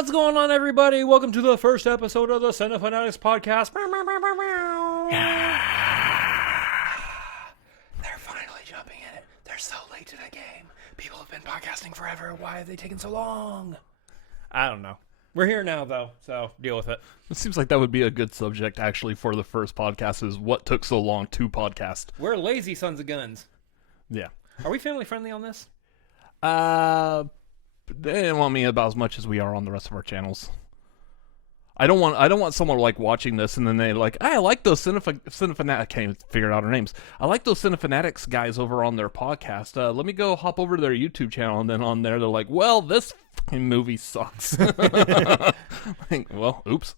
What's going on, everybody? Welcome to the first episode of the Cinefanatics podcast. They're finally jumping in it. They're so late to the game. People have been podcasting forever. Why have they taken so long? I don't know. We're here now, though, so deal with it. It seems like that would be a good subject, actually, for the first podcast, is what took so long to podcast. We're lazy sons of guns. Yeah. Are we family friendly on this? They didn't want me about as much as we are on the rest of our channels. I don't want someone like watching this and then they like, I like those Cinefanatics. I can't even figure out their names. I like those Cinefanatics guys over on their podcast. Let me go hop over to their YouTube channel, and then on there they're like, well, this fucking movie sucks. Like, well, oops.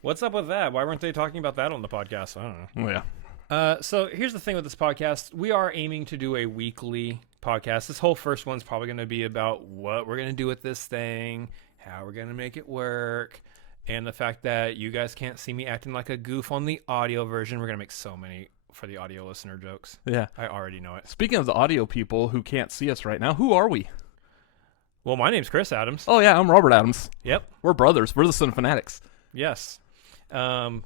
What's up with that? Why weren't they talking about that on the podcast? I don't know. Oh, yeah. So here's the thing with this podcast. We are aiming to do a weekly podcast. This whole first one's probably going to be about what we're going to do with this thing, how we're going to make it work, and the fact that you guys can't see me acting like a goof on the audio version. We're going to make so many for the audio listener jokes. Yeah. I already know it. Speaking of the audio people who can't see us right now, who are we? Well, my name's Chris Adams. Oh, yeah, I'm Robert Adams. Yep. We're brothers. We're the Cinefanatics. Yes. More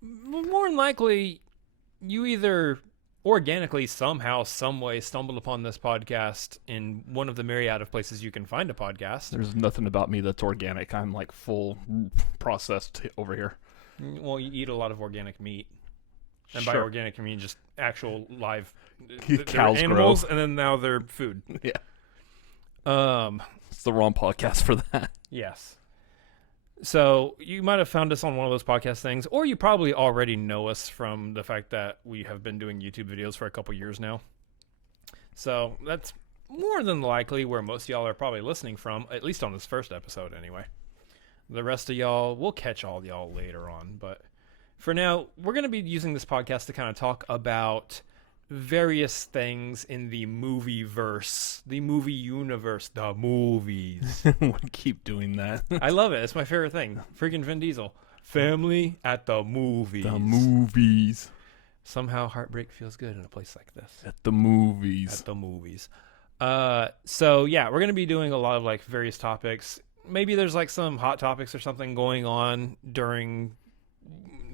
than likely, you either organically somehow, some way stumbled upon this podcast in one of the myriad of places you can find a podcast. There's nothing about me that's organic. I'm like full processed over here. Well, you eat a lot of organic meat. And by Sure. organic, I mean just actual live Cows animals, grow. and then now they're food. Yeah. It's the wrong podcast for that. Yes. So you might have found us on one of those podcast things, or you probably already know us from the fact that we have been doing YouTube videos for a couple years now. So that's more than likely where most of y'all are probably listening from, at least on this first episode anyway. The rest of y'all, we'll catch all y'all later on. But for now, we're going to be using this podcast to kind of talk about various things in the movie-verse, the movie universe, the movies. We keep doing that. I love it. It's my favorite thing. Freaking Vin Diesel. Family at the movies. The movies. Somehow heartbreak feels good in a place like this. At the movies. At the movies. So yeah, we're going to be doing a lot of like various topics. Maybe there's like some hot topics or something going on during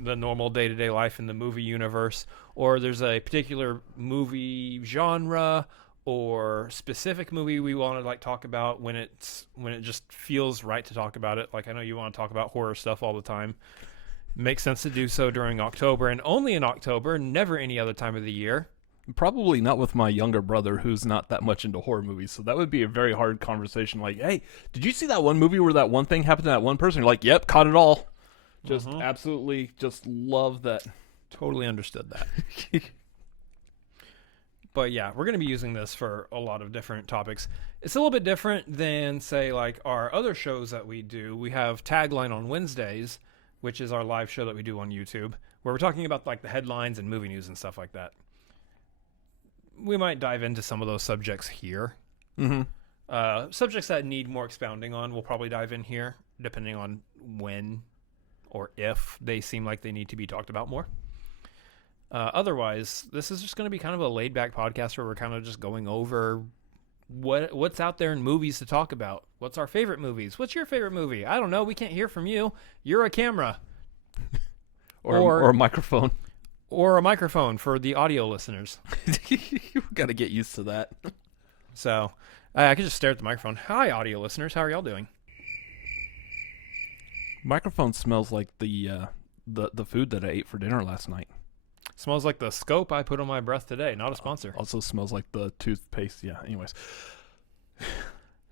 the normal day-to-day life in the movie universe, or there's a particular movie genre or specific movie we want to like talk about when it just feels right to talk about it. Like I know you want to talk about horror stuff all the time. Makes sense to do so during October, and only in October, never any other time of the year. Probably not with my younger brother, who's not that much into horror movies, so that would be a very hard conversation. Like, hey, did you see that one movie where that one thing happened to that one person? You're like, yep, caught it all. Just absolutely just love that. Totally understood that. But yeah, we're going to be using this for a lot of different topics. It's a little bit different than, say, like our other shows that we do. We have Tagline on Wednesdays, which is our live show that we do on YouTube, where we're talking about like the headlines and movie news and stuff like that. We might dive into some of those subjects here. Subjects that need more expounding on, we'll probably dive in here, depending on when or if they seem like they need to be talked about more. Otherwise, this is just going to be kind of a laid-back podcast where we're kind of just going over what's out there in movies to talk about. What's our favorite movies? What's your favorite movie? I don't know. We can't hear from you. You're a camera. or a microphone. Or a microphone for the audio listeners. You got to get used to that. So I could just stare at the microphone. Hi, audio listeners. How are y'all doing? Microphone smells like the food that I ate for dinner last night. Smells like the scope I put on my breath today. Not a sponsor. Also smells like the toothpaste. Yeah. Anyways.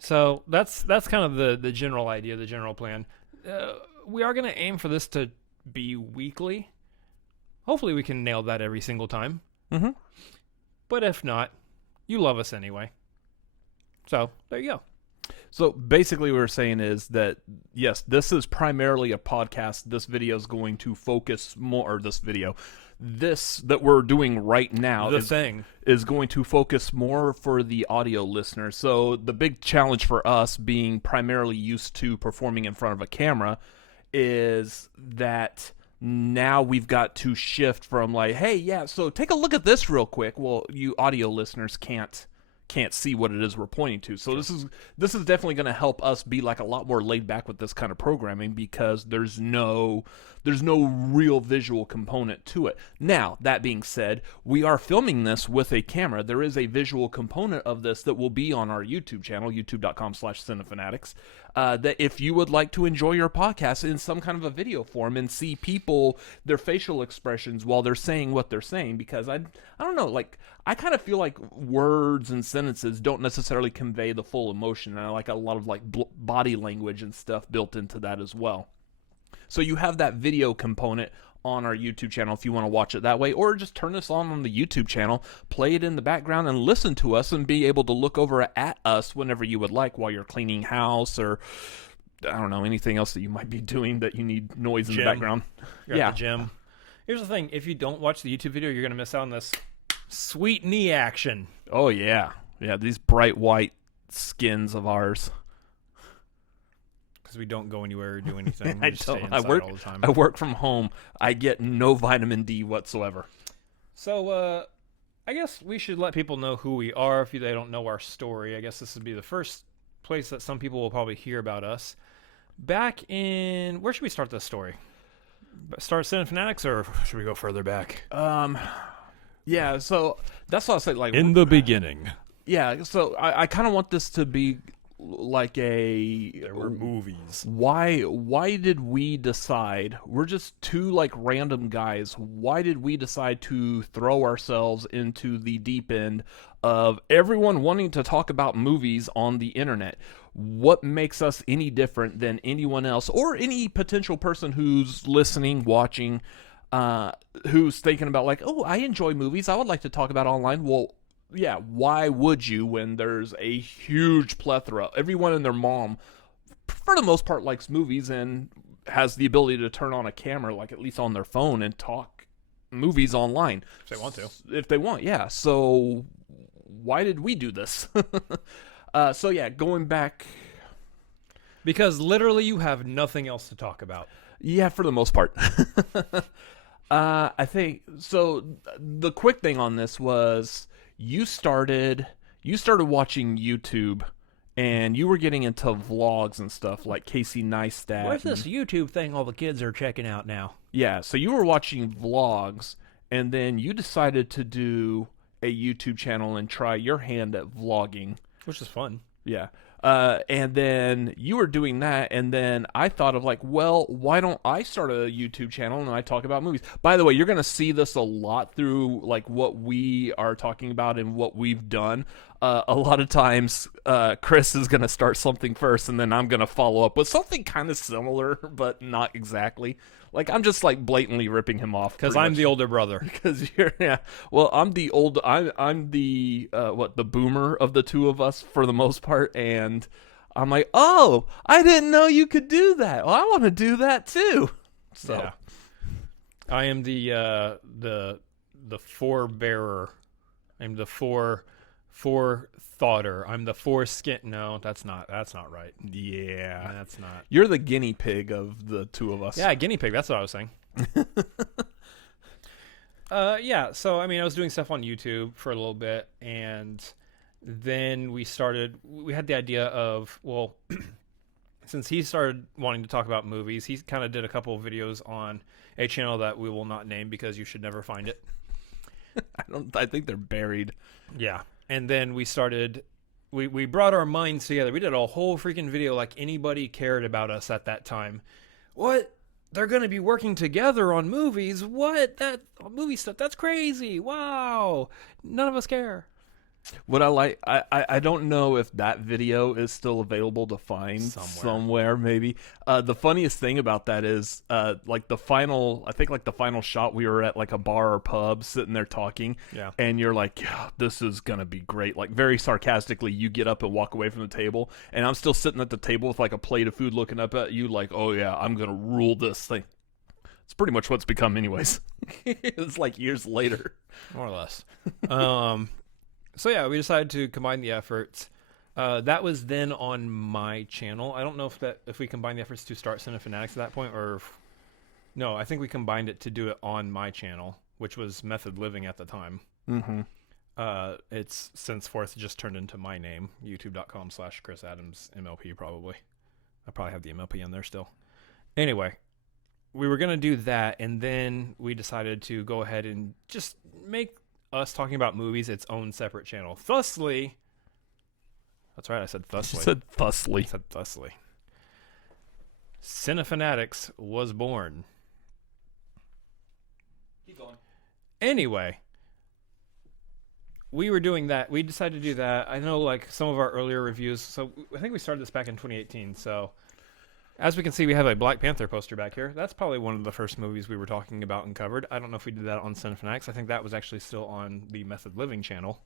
So that's kind of the general idea, the general plan. We are going to aim for this to be weekly. Hopefully we can nail that every single time. But if not, you love us anyway. So there you go. So basically what we're saying is that, yes, this is primarily a podcast. This video is going to focus more, or this that we're doing right now is going to focus more for the audio listener. So the big challenge for us, being primarily used to performing in front of a camera, is that now we've got to shift from like, hey, yeah, so take a look at this real quick. Well, you audio listeners can't can't see what it is we're pointing to. So this is definitely going to help us be like a lot more laid back with this kind of programming, because there's no real visual component to it. Now, that being said, we are filming this with a camera. There is a visual component of this that will be on our YouTube channel, youtube.com/Cinefanatics, that if you would like to enjoy your podcast in some kind of a video form and see people, their facial expressions while they're saying what they're saying, because I don't know, like, I kind of feel like words and sentences don't necessarily convey the full emotion, and I like a lot of like body language and stuff built into that as well. So you have that video component on our YouTube channel if you want to watch it that way, or just turn this on the YouTube channel, play it in the background, and listen to us and be able to look over at us whenever you would like while you're cleaning house, or I don't know, anything else that you might be doing that you need noise in the background. You're at the gym. Here's the thing. If you don't watch the YouTube video, you're going to miss out on this sweet knee action. Oh, yeah. Yeah, these bright white skins of ours. Because we don't go anywhere or do anything. I don't. I work from home. I get no vitamin D whatsoever. So, I guess we should let people know who we are if they don't know our story. I guess this would be the first place that some people will probably hear about us. Back in... Where should we start this story? Start Cinefanatics, or should we go further back? Yeah, so that's what I said. Like, in the beginning. Yeah, so I kind of want this to be like there were movies. Why did we decide, we're just two like random guys, why did we decide to throw ourselves into the deep end of everyone wanting to talk about movies on the internet? What makes us any different than anyone else, or any potential person who's listening, watching, who's thinking about like, oh, I enjoy movies, I would like to talk about online? Well, yeah, why would you, when there's a huge plethora? Everyone and their mom, for the most part, likes movies and has the ability to turn on a camera, like at least on their phone, and talk movies online. If they want to. If they want, yeah. So why did we do this? So yeah, going back... Because literally you have nothing else to talk about. Yeah, for the most part. I think, so the quick thing on this was... You started watching YouTube, and you were getting into vlogs and stuff like Casey Neistat. Where's this YouTube thing all the kids are checking out now? Yeah, so you were watching vlogs, and then you decided to do a YouTube channel and try your hand at vlogging. Which is fun. Yeah. And then you were doing that, and then I thought of like, well, why don't I start a YouTube channel and I talk about movies? By the way, you're going to see this a lot through like what we are talking about and what we've done. A lot of times, Chris is going to start something first, and then I'm going to follow up with something kind of similar, but not exactly. Like, I'm just like blatantly ripping him off because I'm the older brother. Because you're, yeah. Well, I'm the the boomer of the two of us for the most part, and I'm like, oh, I didn't know you could do that. Well, I want to do that too. So, yeah. I am the forebearer. I'm the forethoughter. I'm the foreskin. No, that's not right. Yeah, that's not. You're the guinea pig of the two of us. Yeah, guinea pig. That's what I was saying. Yeah. So I mean, I was doing stuff on YouTube for a little bit, and then we had the idea of, well, since he started wanting to talk about movies, he kind of did a couple of videos on a channel that we will not name because you should never find it. I think they're buried. Yeah. And then we started, we brought our minds together. We did a whole freaking video like anybody cared about us at that time. What? They're going to be working together on movies? What? That movie stuff, that's crazy. Wow. None of us care. What I like, I don't know if that video is still available to find somewhere maybe. The funniest thing about that is like the final shot, we were at like a bar or pub sitting there talking, yeah, and you're like, yeah, this is gonna be great. Like very sarcastically, you get up and walk away from the table, and I'm still sitting at the table with like a plate of food looking up at you like, oh yeah, I'm gonna rule this thing. It's pretty much what's become anyways. It's like years later. More or less. So yeah, we decided to combine the efforts. That was then on my channel. I don't know if we combined the efforts to start Cinefanatics at that point, or no, I think we combined it to do it on my channel, which was Method Living at the time. Mm-hmm. It's henceforth just turned into my name, youtube.com/Chris Adams MLP. Probably, I probably have the MLP in there still. Anyway, we were gonna do that, and then we decided to go ahead and just make us talking about movies its own separate channel. Thusly, that's right, I said thusly. You said thusly. I said thusly. Cinefanatics was born. Keep going. Anyway, we were doing that. We decided to do that. I know, like, some of our earlier reviews. So I think we started this back in 2018. So as we can see, we have a Black Panther poster back here. That's probably one of the first movies we were talking about and covered. I don't know if we did that on Cinefanatics. I think that was actually still on the Method Living channel.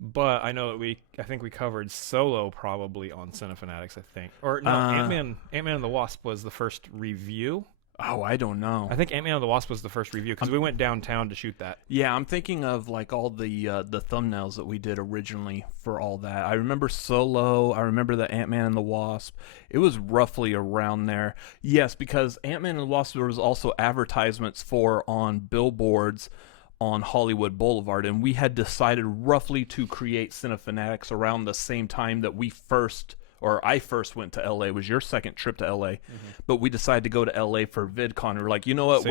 But I know that I think we covered Solo probably on Cinefanatics, I think. Or no, Ant-Man and the Wasp was the first review. Oh, I don't know. I think Ant-Man and the Wasp was the first review because we went downtown to shoot that. Yeah, I'm thinking of like all the thumbnails that we did originally for all that. I remember Solo. I remember the Ant-Man and the Wasp. It was roughly around there. Yes, because Ant-Man and the Wasp, there was also advertisements for on billboards on Hollywood Boulevard, and we had decided roughly to create Cinefanatics around the same time that I first went to LA. It was your second trip to LA, but we decided to go to LA for VidCon. We're like, you know what,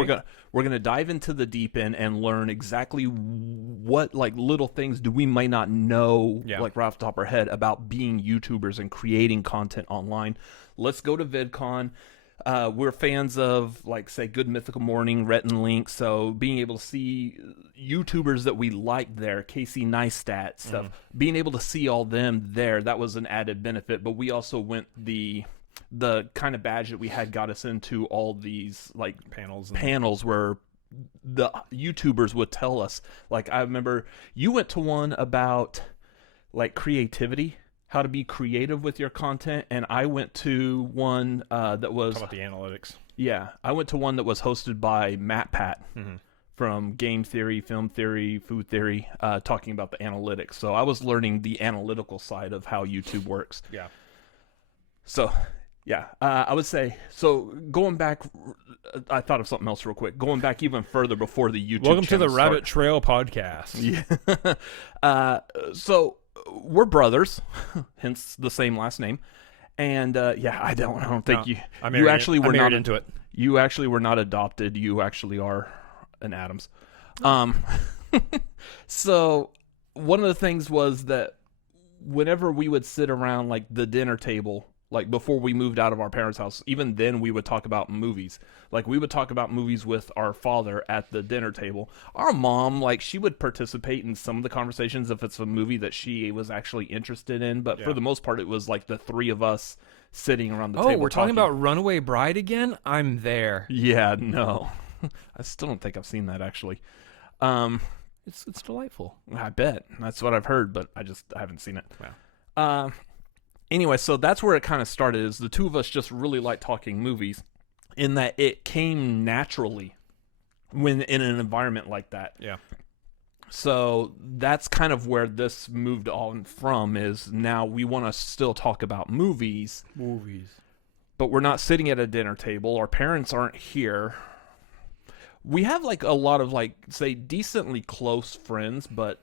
we're gonna dive into the deep end and learn exactly what like little things we might not know, like right off the top of our head about being YouTubers and creating content online. Let's go to VidCon. We're fans of, like, say, Good Mythical Morning, Rhett and Link, so being able to see YouTubers that we liked there, Casey Neistat stuff, being able to see all them there, that was an added benefit. But we also went the kind of badge that we had got us into all these, like, panels where the YouTubers would tell us. Like, I remember you went to one about, like, creativity, how to be creative with your content, and I went to one that was... Talk about the analytics. Yeah, I went to one that was hosted by Matt Pat from Game Theory, Film Theory, Food Theory, talking about the analytics. So I was learning the analytical side of how YouTube works. Yeah. So, yeah, I would say, so going back, I thought of something else real quick. Going back even further before the YouTube Welcome to the channel Rabbit Trail Podcast. Yeah. So... we're brothers, hence the same last name, and yeah, I don't think you actually were not into it. You actually were not adopted. You actually are an Adams. So one of the things was that whenever we would sit around like the dinner table, like before we moved out of our parents' house, even then we would talk about movies. Like we would talk about movies with our father at the dinner table. Our mom, like she would participate in some of the conversations if it's a movie that she was actually interested in. But for the most part, it was like the three of us sitting around the table. Oh, we're talking about Runaway Bride again? I'm there. Yeah, no. I still don't think I've seen that actually. It's delightful. I bet. That's what I've heard, but I haven't seen it. Wow. Anyway, so that's where it kind of started, is the two of us just really like talking movies, in that it came naturally when in an environment like that. Yeah. So that's kind of where this moved on from, is now we want to still talk about movies. But we're not sitting at a dinner table. Our parents aren't here. We have like a lot of like, say, decently close friends, but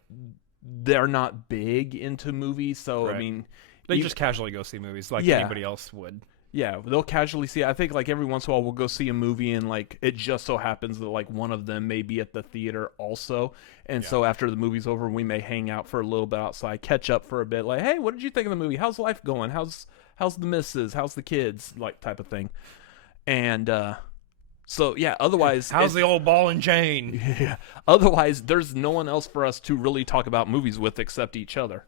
they're not big into movies. So, right. I mean... They just casually go see movies like anybody else would. Yeah, they'll casually see. I think like every once in a while we'll go see a movie and like it just so happens that like one of them may be at the theater also. And so after the movie's over, we may hang out for a little bit outside, catch up for a bit. Like, hey, what did you think of the movie? How's life going? How's the missus? How's the kids? Like type of thing. And so yeah, otherwise... How's the old ball and chain? Yeah. Otherwise, there's no one else for us to really talk about movies with except each other.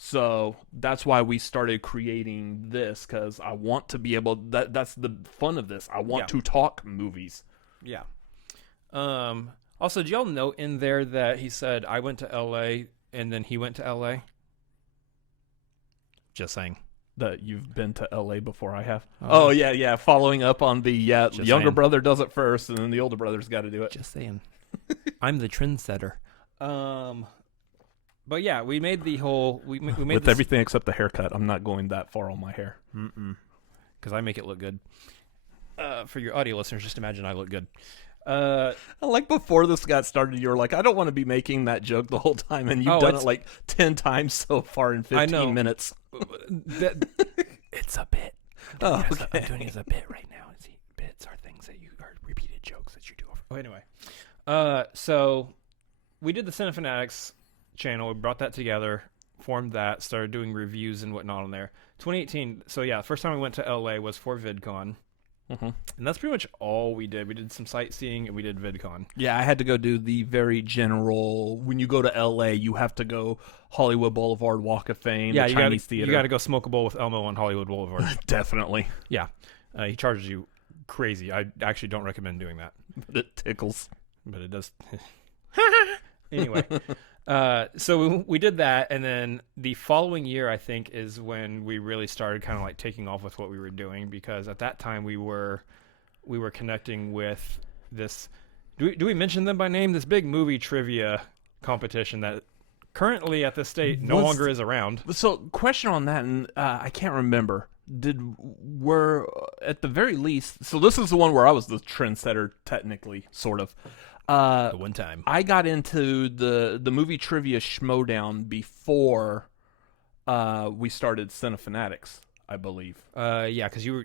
So that's why we started creating this, because I want to be able... That's the fun of this. I want to talk movies. Yeah. Also, did y'all note in there that he said, I went to L.A. and then he went to L.A.? Just saying. That you've been to L.A. before I have? Oh, yeah. Following up on the younger brother does it first, and then the older brother's got to do it. Just saying. I'm the trendsetter. But yeah, we made the whole... We made with everything except the haircut. I'm not going that far on my hair. Because I make it look good. For your audio listeners, just imagine I look good. Like before this got started, you were like, I don't want to be making that joke the whole time, and you've done it like 10 times so far in 15 minutes. It's a bit. I'm doing it as a bit right now. See, bits are things that you are repeated jokes that you do over. Oh, anyway, so we did the Cinefanatics channel. We brought that together, formed that, started doing reviews and whatnot on there. 2018. So yeah, first time we went to LA was for VidCon. And that's pretty much all we did. We did some sightseeing and we did VidCon. Yeah, I had to go do the very general. When you go to LA, you have to go Hollywood Boulevard, Walk of Fame, the Chinese Theater. You got to go smoke a bowl with Elmo on Hollywood Boulevard. Definitely. Yeah, he charges you crazy. I actually don't recommend doing that. But it tickles. But it does. Anyway. So we did that, and then the following year, I think, is when we really started kind of like taking off with what we were doing, because at that time we were connecting with this. Do we mention them by name? This big movie trivia competition that currently at this state no longer is around. So, question on that, and I can't remember. Were at the very least? So this is the one where I was the trendsetter, technically, sort of. The one time I got into the movie trivia schmodown before we started Cinefanatics, I believe. Yeah, because you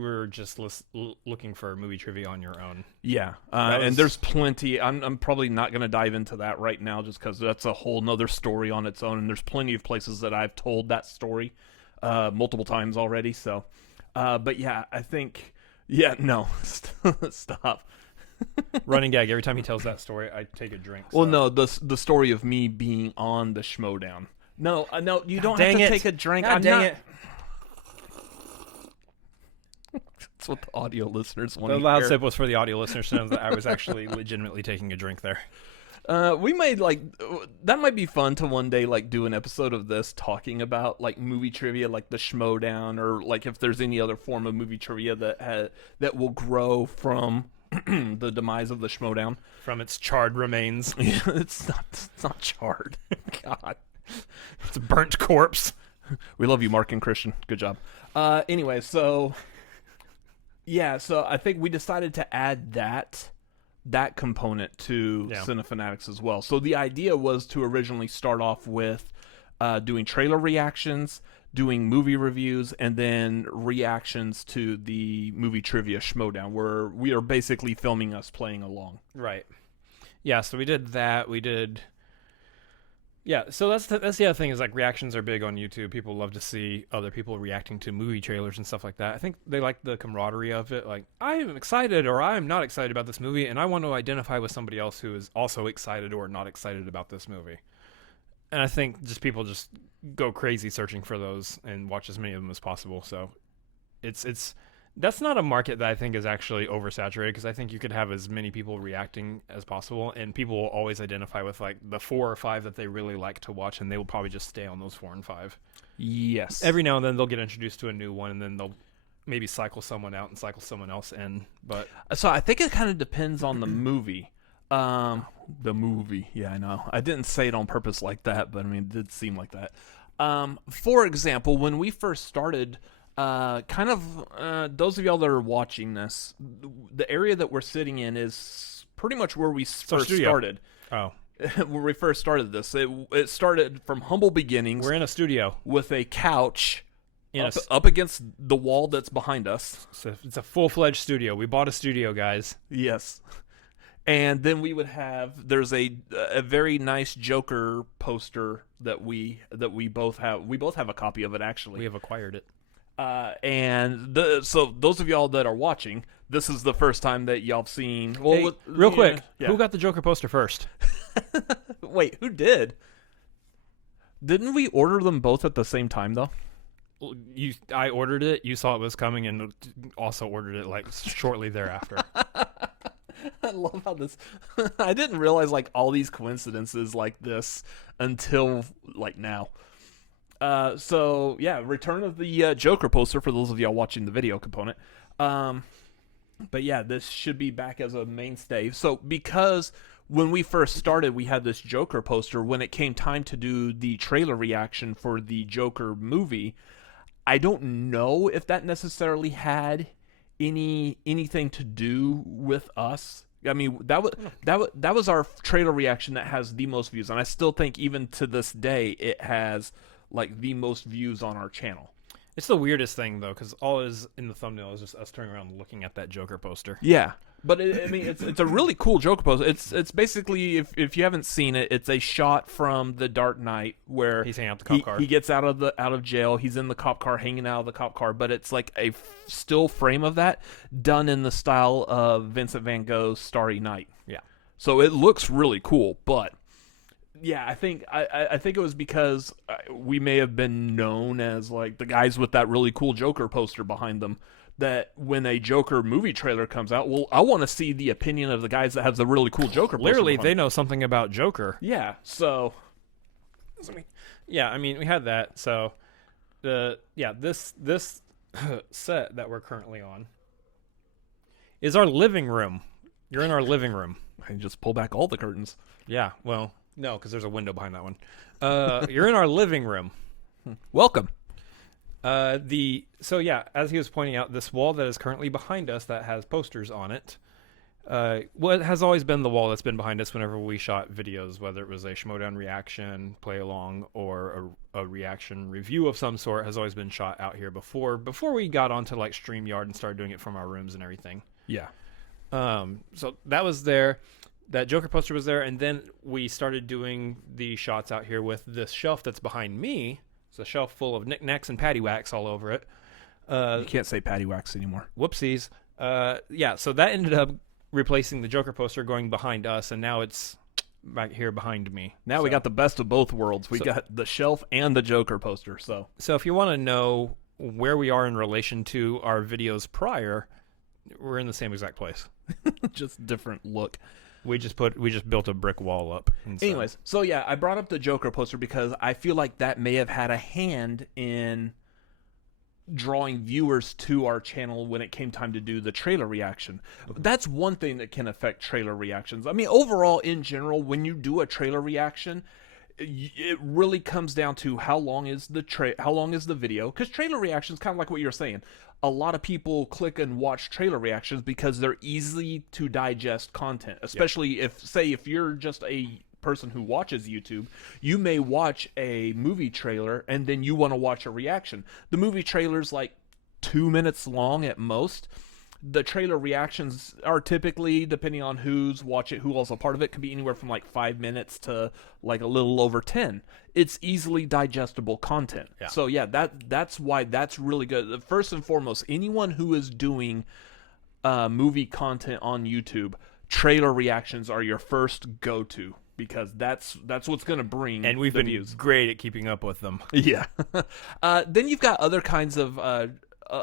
were just looking for movie trivia on your own. Yeah, and there's plenty. I'm probably not going to dive into that right now, just because that's a whole nother story on its own. And there's plenty of places that I've told that story multiple times already. So, but yeah, I think no, stop. Running gag. Every time he tells that story, I take a drink. So. Well, no, the story of me being on the schmodown. No, you don't have to take a drink. Dang it. That's what the audio listeners want to hear. The loud sip was for the audio listeners to know that I was actually legitimately taking a drink there. We made that might be fun to one day do an episode of this talking about movie trivia, like the schmodown, or if there's any other form of movie trivia that will grow from the demise of the schmodown, from its charred remains. Yeah, it's not charred. God, it's a burnt corpse. We love you, Mark and Christian. Good job. Anyway, so I think we decided to add that component to Cinefanatics as well. So the idea was to originally start off with doing trailer reactions, doing movie reviews, and then reactions to the movie trivia schmodown, where we are basically filming us playing along. Right. Yeah, so we did that. Yeah, so that's the other thing, is reactions are big on YouTube. People love to see other people reacting to movie trailers and stuff like that. I think they like the camaraderie of it. I am excited or I am not excited about this movie, and I want to identify with somebody else who is also excited or not excited about this movie. And I think people just go crazy searching for those and watch as many of them as possible. So that's not a market that I think is actually oversaturated, because I think you could have as many people reacting as possible, and people will always identify with the 4 or 5 that they really like to watch, and they will probably just stay on those 4 and 5. Yes. Every now and then they'll get introduced to a new one, and then they'll maybe cycle someone out and cycle someone else in. But so I think it kind of depends on the movie. The movie, yeah, I know. I didn't say it on purpose like that, but I mean, it did seem like that. For example, when we first started, those of y'all that are watching this, the area that we're sitting in is pretty much where we first started. Oh. Where we first started this. It started from humble beginnings. We're in a studio. With a couch up against the wall that's behind us. It's a full-fledged studio. We bought a studio, guys. Yes. And then we would there's a very nice Joker poster that we both have. We both have a copy of it, actually. We have acquired it. So those of y'all that are watching, this is the first time that y'all have seen. Well, hey, real quick, who got the Joker poster first? Wait, who did? Didn't we order them both at the same time, though? I ordered it. You saw it was coming, and also ordered it shortly thereafter. I love how this. I didn't realize all these coincidences like this until now. So yeah, return of the Joker poster for those of y'all watching the video component. But yeah, this should be back as a mainstay. So because when we first started, we had this Joker poster. When it came time to do the trailer reaction for the Joker movie, I don't know if that necessarily had anything to do with us I mean, that was our trailer reaction that has the most views, and I still think even to this day it has like the most views on our channel. It's the weirdest thing though, because all is in the thumbnail is just us turning around looking at that Joker poster. Yeah, but I mean, it's a really cool Joker poster. It's basically, if you haven't seen it, it's a shot from The Dark Knight where he's hanging out the cop car. He gets out of jail. He's in the cop car, hanging out of the cop car. But it's like a still frame of that, done in the style of Vincent Van Gogh's Starry Night. Yeah. So it looks really cool, but. Yeah, I think it was because we may have been known as like the guys with that really cool Joker poster behind them. That when a Joker movie trailer comes out, well, I want to see the opinion of the guys that have the really cool Joker poster. Clearly, they know something about Joker. Yeah, so. Yeah, I mean, we had that. So, this set that we're currently on is our living room. You're in our living room. I can just pull back all the curtains. Yeah, well. No, because there's a window behind that one. You're in our living room. Welcome. As he was pointing out, this wall that is currently behind us that has posters on it, it has always been the wall that's been behind us whenever we shot videos, whether it was a Schmodown reaction, play along, or a reaction review of some sort, has always been shot out here before we got onto like StreamYard and started doing it from our rooms and everything. Yeah. So that was there. That Joker poster was there, and then we started doing the shots out here with this shelf that's behind me. It's a shelf full of knickknacks and paddywhacks all over it. You can't say paddywhacks anymore. Whoopsies. So that ended up replacing the Joker poster going behind us, and now it's back here behind me. Now we got the best of both worlds. We got the shelf and the Joker poster. So if you want to know where we are in relation to our videos prior, we're in the same exact place. Just different look. We just built a brick wall up. Anyways, so yeah, I brought up the Joker poster because I feel like that may have had a hand in drawing viewers to our channel when it came time to do the trailer reaction. That's one thing that can affect trailer reactions. I mean, overall, in general, when you do a trailer reaction, it really comes down to how long is the video, because trailer reactions, kind of like what you're saying, a lot of people click and watch trailer reactions because they're easy to digest content, especially if you're just a person who watches YouTube, you may watch a movie trailer and then you want to watch a reaction. The movie trailer's like 2 minutes long at most. The trailer reactions are typically, depending on who's watching, who else a part of it, could be anywhere from like 5 minutes to like a little over 10. It's easily digestible content. Yeah. So yeah, that's why that's really good. First and foremost, anyone who is doing movie content on YouTube, trailer reactions are your first go-to, because that's what's going to bring. And we've been views. Great at keeping up with them. Yeah. Then you've got other kinds of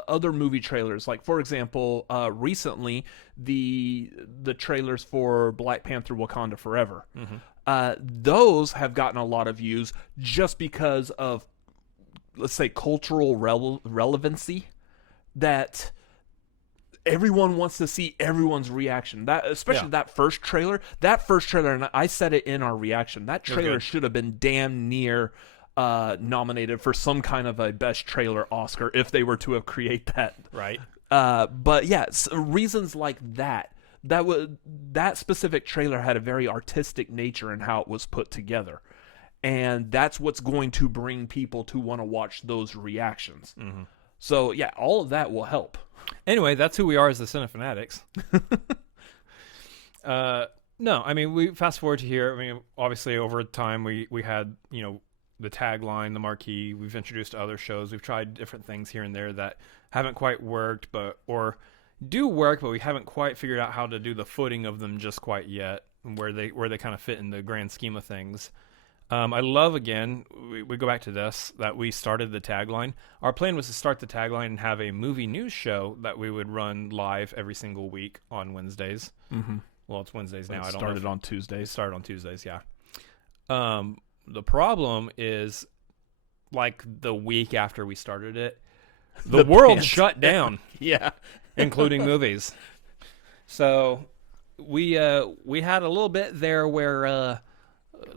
other movie trailers, like for example, recently the trailers for Black Panther: Wakanda Forever. Mm-hmm. Those have gotten a lot of views just because of, let's say, cultural relevancy, that everyone wants to see everyone's reaction. That especially that first trailer, and I said it in our reaction, that trailer should have been damn near nominated for some kind of a best trailer Oscar if they were to have created that. Right. But yeah, reasons like that specific trailer had a very artistic nature in how it was put together. And that's what's going to bring people to want to watch those reactions. Mm-hmm. So yeah, all of that will help. Anyway, that's who we are as the Cinefanatics. No, I mean, we fast forward to here. I mean, obviously over time we had, the tagline, the marquee. We've introduced other shows. We've tried different things here and there that haven't quite worked, or do work, but we haven't quite figured out how to do the footing of them just quite yet, where they kind of fit in the grand scheme of things. I love, again, we go back to this, that we started the tagline. Our plan was to start the tagline and have a movie news show that we would run live every single week on Wednesdays. Mm-hmm. Well, it's Wednesdays now. It started on Tuesdays. It started on Tuesdays, yeah. The problem is, like the week after we started it, the world shut down. Yeah. Including movies. So we had a little bit there where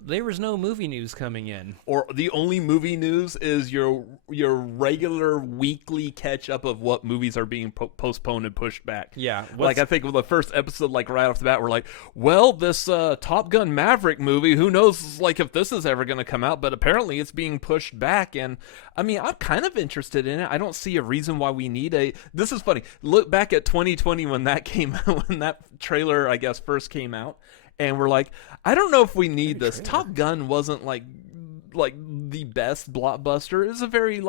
there was no movie news coming in. Or the only movie news is your regular weekly catch up of what movies are being postponed and pushed back. Yeah. Like, I think with the first episode, like, right off the bat, we're like, well, this Top Gun Maverick movie, who knows, like, if this is ever going to come out, but apparently it's being pushed back. And, I mean, I'm kind of interested in it. I don't see a reason why we need this is funny. Look back at 2020 when that came out, when that trailer, I guess, first came out. And we're like, I don't know if we need this. Trailer. Top Gun wasn't like the best blockbuster. It was a very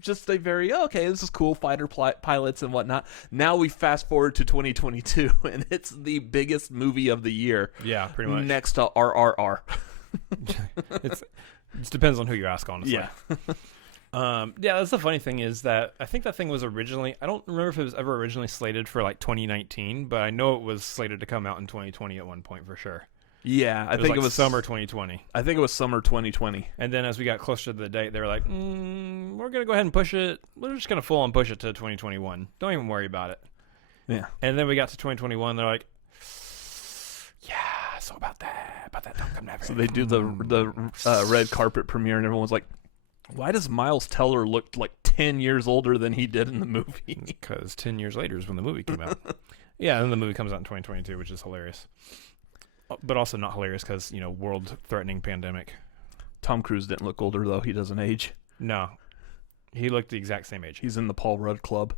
just a very, okay, this is cool, fighter pilots and whatnot. Now we fast forward to 2022, and it's the biggest movie of the year. Yeah, pretty much. Next to RRR. It depends on who you ask, honestly. Yeah. Yeah, that's the funny thing is that I think that thing was originally, I don't remember if it was ever originally slated for like 2019, but I know it was slated to come out in 2020 at one point for sure. Yeah, I think it was summer 2020. I think it was summer 2020. And then as we got closer to the date, they were like, we're going to go ahead and push it. We're just going to full on push it to 2021. Don't even worry about it. Yeah. And then we got to 2021. They're like, yeah, so about that Top Gun Maverick. So they do the red carpet premiere, and everyone's like, why does Miles Teller look like 10 years older than he did in the movie? Because 10 years later is when the movie came out. Yeah, and then the movie comes out in 2022, which is hilarious. But also not hilarious because, world-threatening pandemic. Tom Cruise didn't look older, though. He doesn't age. No. He looked the exact same age. He's in the Paul Rudd Club.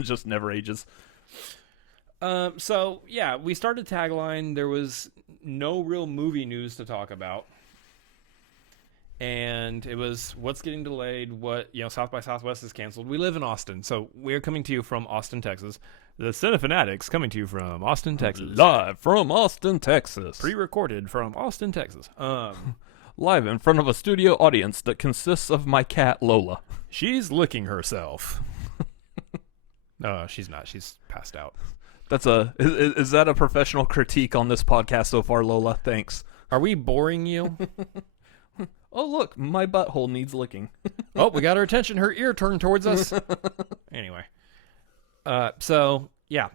Just never ages. So, yeah, we started Tagline. There was no real movie news to talk about. And it was what's getting delayed, South by Southwest is canceled. We live in Austin, so we're coming to you from Austin, Texas. The Cinefanatics coming to you from Austin, Texas. Live from Austin, Texas. Pre-recorded from Austin, Texas. Live in front of a studio audience that consists of my cat, Lola. She's licking herself. No, she's not. She's passed out. Is that a professional critique on this podcast so far, Lola? Thanks. Are we boring you? Oh, look, my butthole needs licking. Oh, we got her attention. Her ear turned towards us. Anyway. So, yeah.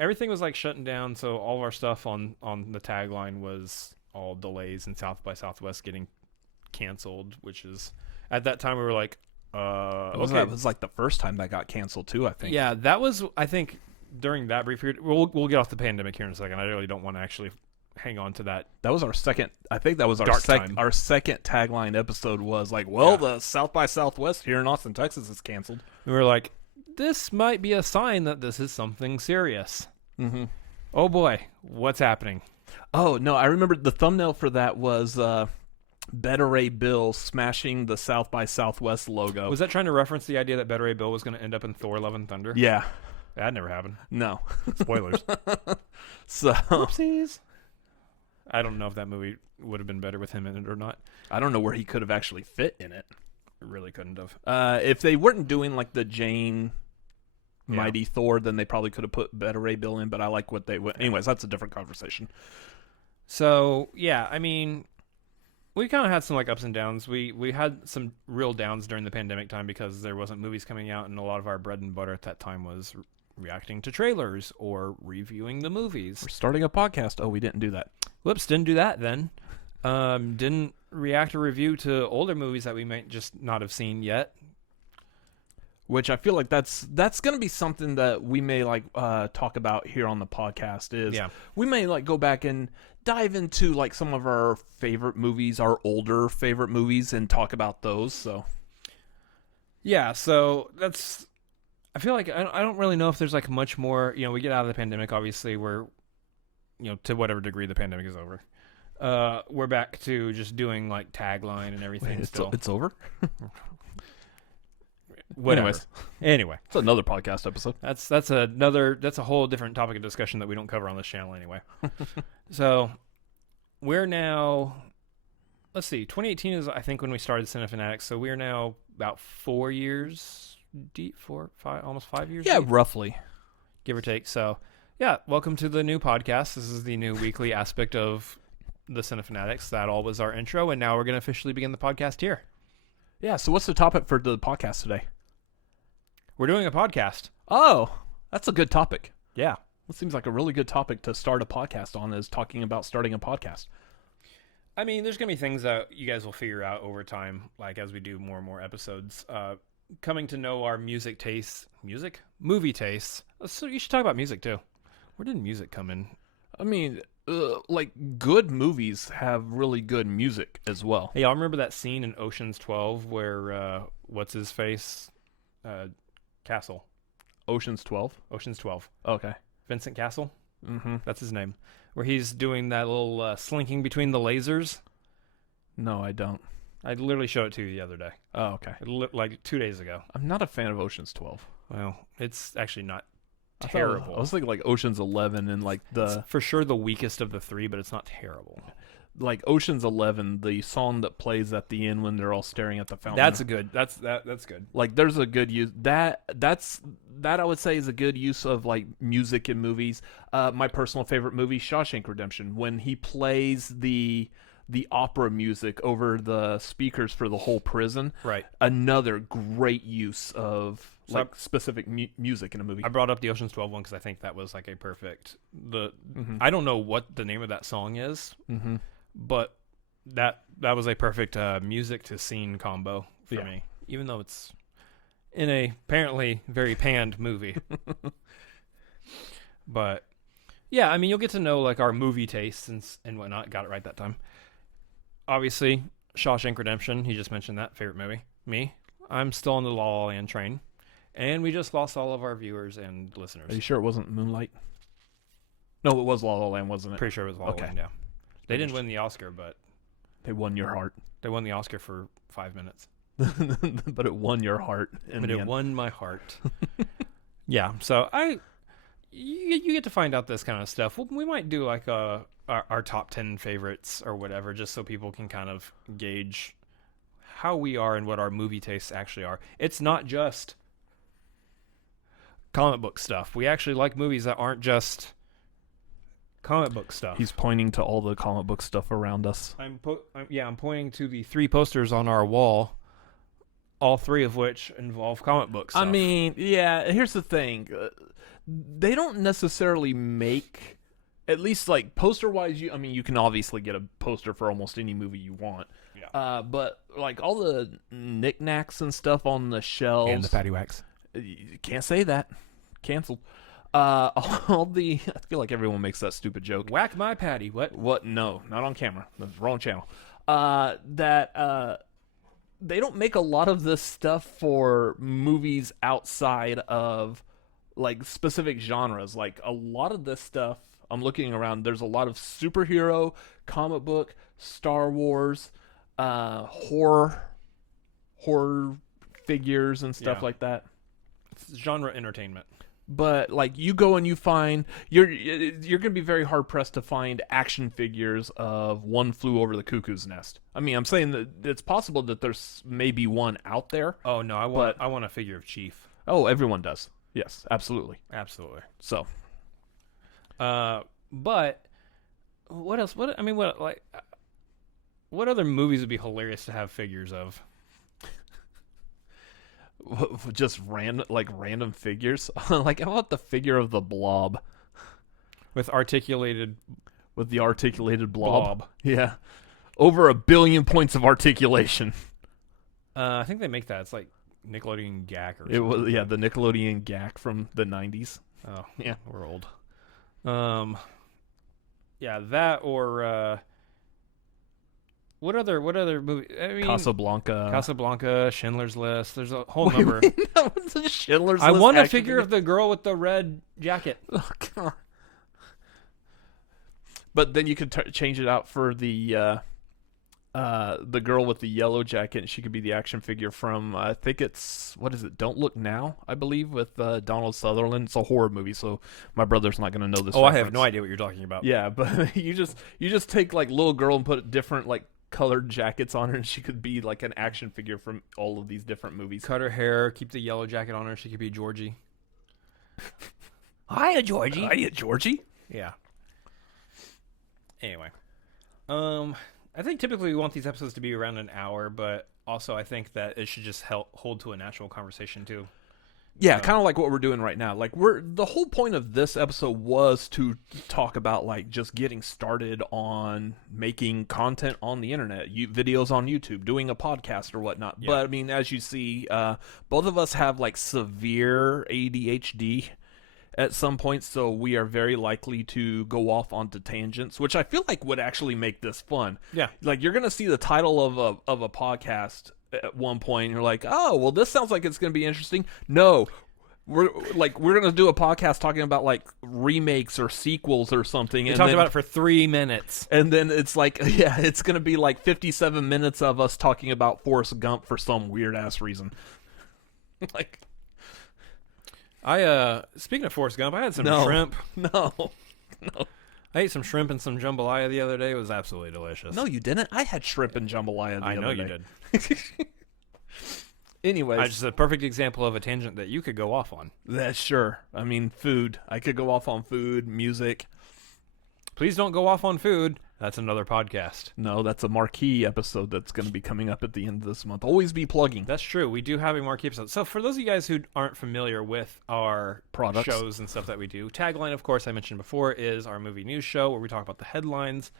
Everything was, shutting down, so all of our stuff on the Tagline was all delays and South by Southwest getting canceled, which is, at that time, we were like, okay. That was, the first time that got canceled, too, I think. Yeah, that was, I think, during that brief period. We'll get off the pandemic here in a second. I really don't want to actually hang on to that. That was our second. I think that was our second Tagline episode was the South by Southwest here in Austin, Texas is canceled. We were like, this might be a sign that this is something serious. Mm-hmm. Oh boy, what's happening? Oh no, I remember the thumbnail for that was Beta Ray Bill smashing the South by Southwest logo. Was that trying to reference the idea that Beta Ray Bill was going to end up in Thor: Love and Thunder? Yeah, that never happened. No spoilers. So whoopsies. I don't know if that movie would have been better with him in it or not. I don't know where he could have actually fit in it. Really couldn't have. If they weren't doing the Jane Mighty Thor, then they probably could have put Beta Ray Bill in, but I like what they would. Anyways, that's a different conversation. So, yeah, I mean, we kind of had some ups and downs. We had some real downs during the pandemic time because there wasn't movies coming out, and a lot of our bread and butter at that time was reacting to trailers or reviewing the movies. We're starting a podcast. Oh, we didn't do that. Whoops, didn't do that then. Didn't react or review to older movies that we might just not have seen yet. Which I feel like that's going to be something that we may talk about here on the podcast is we may go back and dive into some of our favorite movies, our older favorite movies, and talk about those. So yeah, so that's, I feel like I don't really know if there's much more, we get out of the pandemic, obviously we're, to whatever degree the pandemic is over. We're back to just doing Tagline and everything. Wait, it's over? Whatever. Anyway, it's another podcast episode. That's a whole different topic of discussion that we don't cover on this channel anyway. So we're now, let's see, 2018 is I think when we started Cinefanatics. So we're now about 4 years deep, almost 5 years. Yeah, deep, roughly, give or take. So yeah, welcome to the new podcast. This is the new weekly aspect of the Cinefanatics. That all was our intro, and now we're going to officially begin the podcast here. Yeah. So what's the topic for the podcast today? We're doing a podcast. Oh, that's a good topic. Yeah. It seems like a really good topic to start a podcast on is talking about starting a podcast. I mean, there's gonna be things that you guys will figure out over time, like as we do more and more episodes. Coming to know our movie tastes. So you should talk about music too. Where did music come in? I mean, like good movies have really good music as well. Hey, y'all remember that scene in Ocean's 12 where what's his face, Castle? Ocean's 12. Ocean's 12. Okay. Vincent Castle. Mm-hmm. That's his name. Where he's doing that little slinking between the lasers. No, I don't. I literally showed it to you the other day. Oh, okay. Like 2 days ago. I'm not a fan of Ocean's 12. Well, it's actually not terrible. I was thinking like Ocean's 11 and like it's for sure the weakest of the three, but it's not terrible. Like Ocean's 11, the song that plays at the end when they're all staring at the fountain. That's good. That's good. Like there's a good use that I would say is a good use of like music in movies. My personal favorite movie, Shawshank Redemption, when he plays the opera music over the speakers for the whole prison. Right. Another great use of specific music in a movie. I brought up the Ocean's 12 one because I think that was like a perfect. I don't know what the name of that song is, but that was a perfect music to scene combo for me. Even though it's in a apparently very panned movie, but yeah, I mean you'll get to know like our movie tastes and whatnot. Got it right that time. Obviously, Shawshank Redemption, he just mentioned that, favorite movie. Me, I'm still on the La La Land train. And we just lost all of our viewers and listeners. Are you sure it wasn't Moonlight? No, it was La La Land, wasn't it? Pretty sure it was La La Land, yeah. They didn't win the Oscar, but... They won your heart. They won the Oscar for 5 minutes. But it won your heart. But it won my heart. Yeah, so you get to find out this kind of stuff. We might do like our top 10 favorites or whatever, just so people can kind of gauge how we are and what our movie tastes actually are. It's not just comic book stuff. We actually like movies that aren't just comic book stuff. He's pointing to all the comic book stuff around us. I'm pointing to the 3 posters on our wall, all 3 of which involve comic book stuff. I mean, yeah, here's the thing. They don't necessarily make, at least like poster-wise, you can obviously get a poster for almost any movie you want. Yeah. But like all the knickknacks and stuff on the shelves. And the patty wax. You can't say that. Canceled. I feel like everyone makes that stupid joke. Whack my patty. What? No, not on camera. That's the wrong channel. They don't make a lot of this stuff for movies outside of like specific genres. Like a lot of this stuff, I'm looking around, there's a lot of superhero, comic book, Star Wars, horror figures and stuff like that. It's genre entertainment. But like you go and you find you're gonna be very hard pressed to find action figures of One Flew Over the Cuckoo's Nest. I mean, I'm saying that it's possible that there's maybe one out there. Oh no, I want a figure of Chief. Oh, everyone does. Yes, absolutely. So, but what else? What other movies would be hilarious to have figures of? Just random figures. Like how about the figure of the Blob with the articulated blob? Yeah, over 1 billion points of articulation. I think they make that. It's like Nickelodeon Gak or something. It was the Nickelodeon Gak from the 90s. Oh yeah, we're old. Yeah, that or what other movie? I mean, Casablanca, Schindler's List. There's a whole number. That was a Schindler's List. I want a figure of the girl with the red jacket. Oh god! But then you could change it out for the girl with the yellow jacket, and she could be the action figure from I think it's Don't Look Now, I believe, with Donald Sutherland. It's a horror movie, so my brother's not going to know this. Oh, reference. I have no idea what you're talking about. Yeah, but you just take like little girl and put different like colored jackets on her, and she could be like an action figure from all of these different movies. Cut her hair, keep the yellow jacket on her. She could be Georgie. Hiya, Georgie. Yeah. Anyway, I think typically we want these episodes to be around an hour, but also I think that it should just hold to a natural conversation too. Yeah, kind of like what we're doing right now. Like the whole point of this episode was to talk about like just getting started on making content on the internet, videos on YouTube, doing a podcast or whatnot. Yeah. But I mean, as you see, both of us have like severe ADHD at some point, so we are very likely to go off onto tangents, which I feel like would actually make this fun. Yeah, like you're gonna see the title of a podcast at one point, you're like, oh, well, this sounds like it's going to be interesting. No, we're going to do a podcast talking about like remakes or sequels or something. We talked about it for 3 minutes. And then it's like, yeah, it's going to be like 57 minutes of us talking about Forrest Gump for some weird ass reason. Like, speaking of Forrest Gump, I had some shrimp. No. I ate some shrimp and some jambalaya the other day. It was absolutely delicious. No, you didn't. I had shrimp and jambalaya the other day. I know you did. Anyways. Just a perfect example of a tangent that you could go off on. That's sure. I mean, food. I could go off on food, music. Please don't go off on food. That's another podcast. No, that's a marquee episode that's going to be coming up at the end of this month. Always be plugging. That's true. We do have a marquee episode. So for those of you guys who aren't familiar with our products, shows and stuff that we do, Tagline, of course, I mentioned before, is our movie news show where we talk about the headlines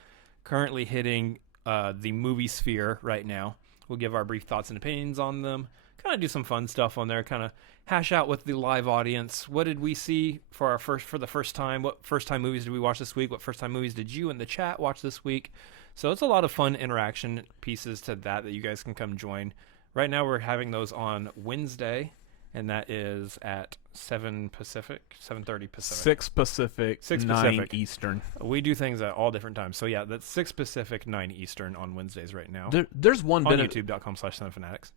currently hitting the movie sphere right now. We'll give our brief thoughts and opinions on them, kind of do some fun stuff on there, kind of hash out with the live audience. What did we see for the first time? What first-time movies did we watch this week? What first-time movies did you in the chat watch this week? So it's a lot of fun interaction pieces to that you guys can come join. Right now we're having those on Wednesday, and that is at 7 Pacific, 7:30 Pacific. 6 Pacific, 9 Eastern. We do things at all different times. So yeah, that's 6 Pacific, 9 Eastern on Wednesdays right now. There's one on youtube.com/Cinefanatics.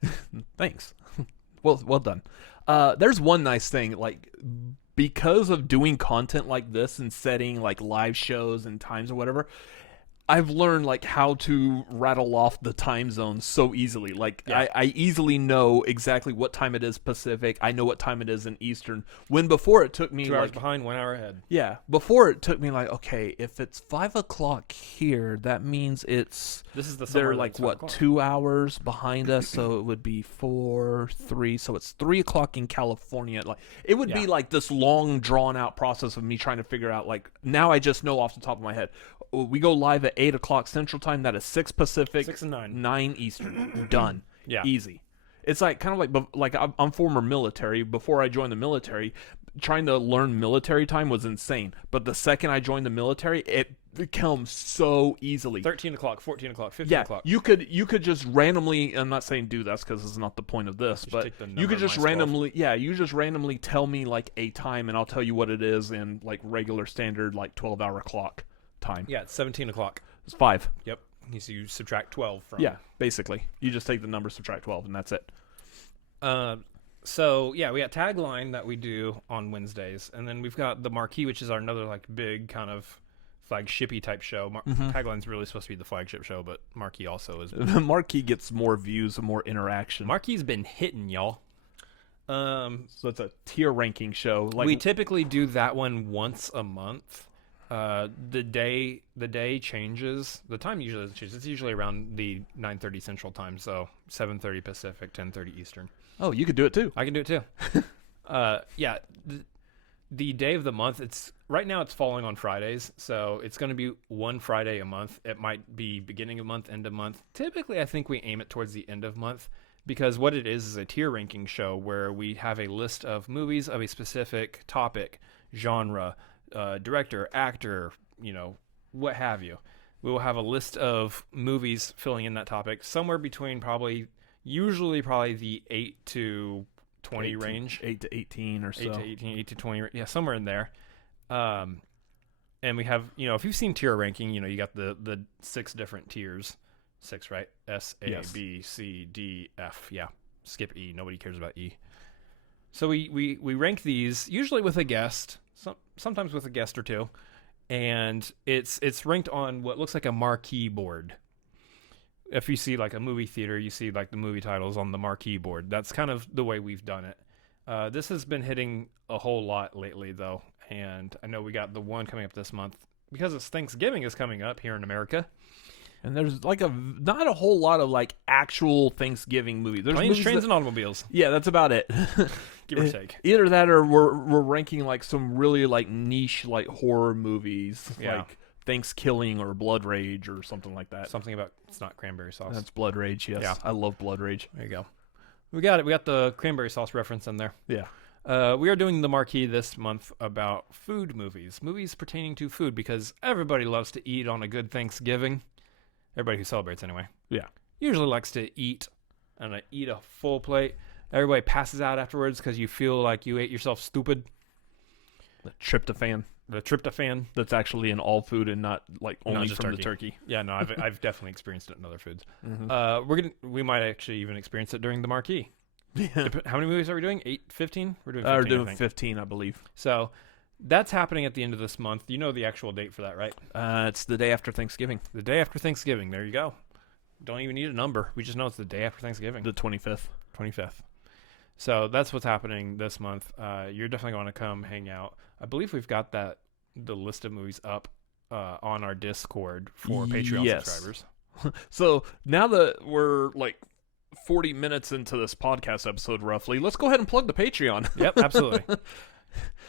Thanks. Well done. There's one nice thing, like, because of doing content like this and setting like live shows and times or whatever, I've learned like how to rattle off the time zones so easily. Like I easily know exactly what time it is Pacific. I know what time it is in Eastern. When before it took me 2 hours behind, 1 hour ahead. Yeah, before it took me like, okay, if it's 5 o'clock here, that means they're like what 2 hours behind us, so it would be 4, 3, so it's 3 o'clock in California. Like it would be like this long drawn out process of me trying to figure out like now I just know off the top of my head. We go live at 8 o'clock Central Time. That is 6 Pacific, 6 and 9, 9 Eastern. Done. Yeah, easy. It's like kind of like I'm former military. Before I joined the military, trying to learn military time was insane. But the second I joined the military, it comes so easily. 13 o'clock, 14 o'clock, 15 o'clock. You could just randomly. I'm not saying do this because this is not the point of this, but you could just randomly. Yeah, you just randomly tell me like a time, and I'll tell you what it is in like regular standard like 12-hour clock time. Yeah, it's 17 o'clock. It's 5. Yep. So you subtract 12 from. Yeah, basically. You just take the number, subtract 12, and that's it. So, yeah, we got Tagline that we do on Wednesdays, and then we've got the Marquee, which is our another like big kind of flagship-y type show. Tagline's really supposed to be the flagship show, but Marquee also is. The Marquee gets more views and more interaction. Marquee's been hitting, y'all. So it's a tier ranking show. Like we typically do that one once a month. The day changes. The time usually doesn't change. It's usually around the 9:30 Central Time, so 7:30 Pacific, 10:30 Eastern. Oh, you could do it too. I can do it too. Yeah. The day of the month, right now it's falling on Fridays, so it's going to be one Friday a month. It might be beginning of month, end of month. Typically, I think we aim it towards the end of month because what it is a tier ranking show where we have a list of movies of a specific topic, genre, director, actor, what have you. We will have a list of movies filling in that topic, somewhere between usually the 8 to 20 range. 8 to 18 or so. 8 to 18, 8 to 20, yeah, somewhere in there. And we have, if you've seen tier ranking, you got the 6 different tiers. 6, right? S, A, yes. B, C, D, F. Yeah. Skip E. Nobody cares about E. So we rank these, usually with a guest, sometimes with a guest or two, and it's ranked on what looks like a marquee board. If you see like a movie theater, you see like the movie titles on the marquee board. That's kind of the way we've done it. This has been hitting a whole lot lately, though, and I know we got the one coming up this month because it's Thanksgiving is coming up here in America. And there's like not a whole lot of like actual Thanksgiving movies. There's Planes, Trains, and Automobiles. Yeah, that's about it. give or take. Either that, or we're ranking like some really like niche like horror movies, like Thanksgiving or Blood Rage or something like that. Something about it's not cranberry sauce. That's Blood Rage. Yes, yeah. I love Blood Rage. There you go. We got it. We got the cranberry sauce reference in there. Yeah. We are doing the marquee this month about food movies pertaining to food, because everybody loves to eat on a good Thanksgiving. Everybody who celebrates, anyway. Yeah. Usually likes to eat and eat a full plate. Everybody passes out afterwards because you feel like you ate yourself stupid. The tryptophan. That's actually in all food and not like only from the turkey. Yeah, no, I've definitely experienced it in other foods. Mm-hmm. We might actually even experience it during the marquee. Yeah. How many movies are we doing? 15? We're doing 15, we're doing 15, I believe. So that's happening at the end of this month. You know the actual date for that, right? It's the day after Thanksgiving. The day after Thanksgiving. There you go. Don't even need a number. We just know it's the day after Thanksgiving. The 25th. 25th. So that's what's happening this month. You're definitely going to come hang out. I believe we've got the list of movies up on our Discord for Patreon subscribers. So now that we're like 40 minutes into this podcast episode roughly, let's go ahead and plug the Patreon. Yep, absolutely.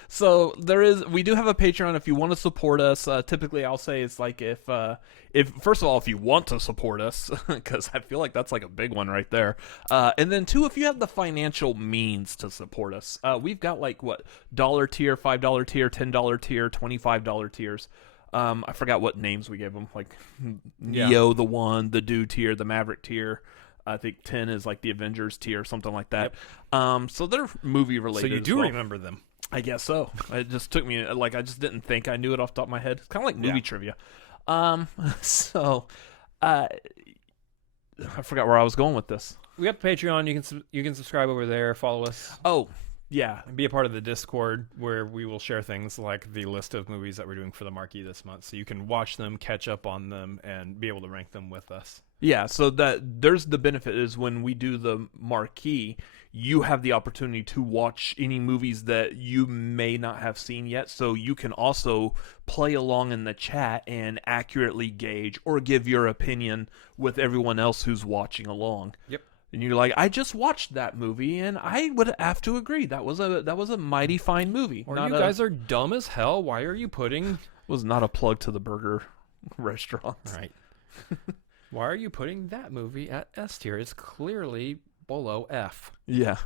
So we do have a Patreon if you want to support us. Typically I'll say it's like if first of all, if you want to support us, because I feel like that's like a big one right there. And then two, if you have the financial means to support us, we've got like what $1 tier, $5 tier, $10 tier, $25 tiers. I forgot what names we gave them, like Neo, the One, the Do tier, the Maverick tier. I think 10 is like the Avengers tier, something like that. Yep. So they're movie related. So you do remember them. I guess so. It just took me, like, I just didn't think I knew it off the top of my head. It's kind of like movie trivia. So, I forgot where I was going with this. We got the Patreon. You can subscribe over there, follow us. Oh, yeah. And be a part of the Discord where we will share things like the list of movies that we're doing for the marquee this month. So you can watch them, catch up on them, and be able to rank them with us. Yeah, so that there's the benefit is when we do the marquee, you have the opportunity to watch any movies that you may not have seen yet, so you can also play along in the chat and accurately gauge or give your opinion with everyone else who's watching along. Yep. And you're like, I just watched that movie, and I would have to agree that was a mighty fine movie. Or you guys are dumb as hell. Why are you putting? Was not a plug to the burger restaurant. Right. Why are you putting that movie at S tier? It's clearly below F. Yeah.